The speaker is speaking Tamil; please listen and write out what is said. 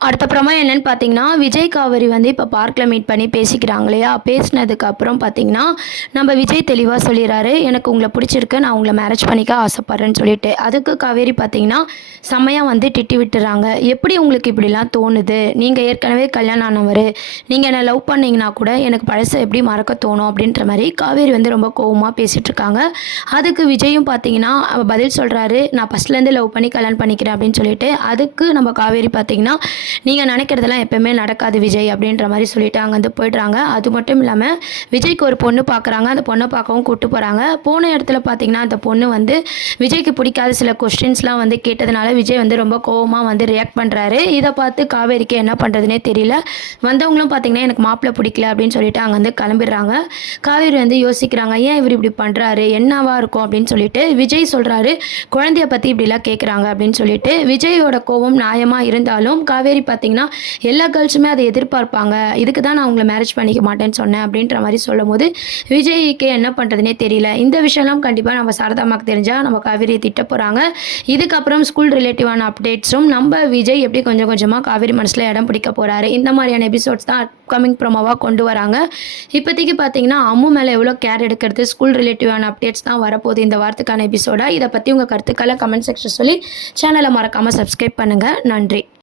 அடுத்தப்புறமா என்னன்னு பார்த்தீங்கன்னா, விஜய், காவேரி வந்து இப்ப பார்க்ல மீட் பண்ணி பேசிக்கிறாங்க இல்லையா? பேசினதுக்கு அப்புறம் பார்த்தீங்கன்னா, நம்ம விஜய் தெளிவா சொல்லிறாரு, "எனக்கு உங்கள புடிச்சிருக்கு. நான் உங்கள மேரேஜ் பண்ணிக்க ஆசைப்படுறேன்னு" சொல்லிட்டு. அதுக்கு காவேரி பார்த்தீங்கன்னா, செம்மையா வந்து திட்டி விட்டுர்றாங்க. "எப்படி உங்களுக்கு இப்படிலாம் தோணுது? நீங்க ஏற்கனவே கல்யாணம் ஆனவரு. நீங்க என்ன லவ் பண்ணீங்கன்னா கூட எனக்கு பழச எப்படி மறக்க தோணும்?" அப்படின்ற மாரி காவேரி வந்து ரொம்ப கோவமா பேசிட்டுருக்காங்க. அதுக்கு விஜயும் பார்த்தீங்கன்னா, பதில் சொல்றாரு, "நான் ஃபர்ஸ்ட்லேருந்து லவ் பண்ணி கல்யாணம் பண்ணிக்கிறேன்" அப்படின்னு சொல்லிட்டு. அதுக்கு நம்ம காவேரி பார்த்தீங்கன்னா, "நீங்க நெனைக்கிறதெல்லாம் எப்பவுமே நடக்காது விஜய்" அப்படின்ற மாரி சொல்லிட்டு அங்கருந்து போயிடுறாங்க. அது மட்டும் இல்லாம விஜய்க்கு ஒரு பொண்ணு பார்க்குறாங்க. அந்த பொண்ண பார்க்கவும் கூட்டு போறாங்க. போன இடத்துல பார்த்தீங்கன்னா, அந்த பொண்ணு வந்து விஜய்க்கு பிடிக்காத சில கொஸ்டின்ஸ்லாம் வந்து கேட்டதுனால, விஜய் வந்து ரொம்ப கோவமா வந்து ரியாக்ட் பண்றாரு. இத பார்த்து காவேரிக்கு என்ன பண்றதுன்னே தெரியல. வந்தவங்களும் பார்த்தீங்கன்னா, "எனக்கு மாப்பிள பிடிக்கல" அப்படின்னு சொல்லிட்டு அங்கருந்து கிளம்பிடுறாங்க. காவேரி வந்து யோசிக்கிறாங்க, "ஏன் இவரு இப்படி பண்றாரு? என்னவா இருக்கும்?" அப்படின்னு சொல்லிட்டு. விஜய் சொல்றாரு, "குழந்தைய பத்தி இப்படிலாம் கேட்குறாங்க" அப்படின்னு சொல்லிட்டு. விஜயோட கோவம் நியாயமா இருந்தாலும், காவேரி பார்த்தீங்கன்னா, எல்லா கேர்ள்ஸுமே அத எதிர்பார்ப்பாங்க. இதுக்கு தான் நான் உங்கள மேரேஜ் பண்ணிக்க மாட்டேன்னு சொன்னேன் அப்படின்ற மாரி சொல்லும்போது, விஜய்க்கு என்ன பண்றதுன்னே தெரியல. இந்த விஷயம்லாம் கண்டிப்பா நம்ம சாரதா அம்மாக்கு தெரிஞ்சா நம்ம காவேரிய திட்ட போறாங்க. இதுக்கப்புறம் ஸ்கூல் ரிலேட்டிவான அப்டேட்ஸும் நம்ம விஜய் எப்படி கொஞ்சம் கொஞ்சமா காவேரி மனசுல இடம் பிடிக்க போறாரு. இந்த மாரியான எபிசோட்ஸ் தான் அப்கமிங் ப்ரோமோவா கொண்டு வராங்க. இப்போதைக்கு பார்த்தீங்கன்னா, அம்மு மேல எவ்வளோ கேர் எடுக்கிறது, ஸ்கூல் ரிலேட்டிவான அப்டேட்ஸ் தான் வரப்போகுது இந்த வாரத்துக்கான எபிசோடா. இத பத்தி உங்க கருத்துக்கள கமெண்ட் செக்ஷன் சொல்லி சேனல மறக்காம சப்ஸ்கிரைப் பண்ணுங்க. நன்றி.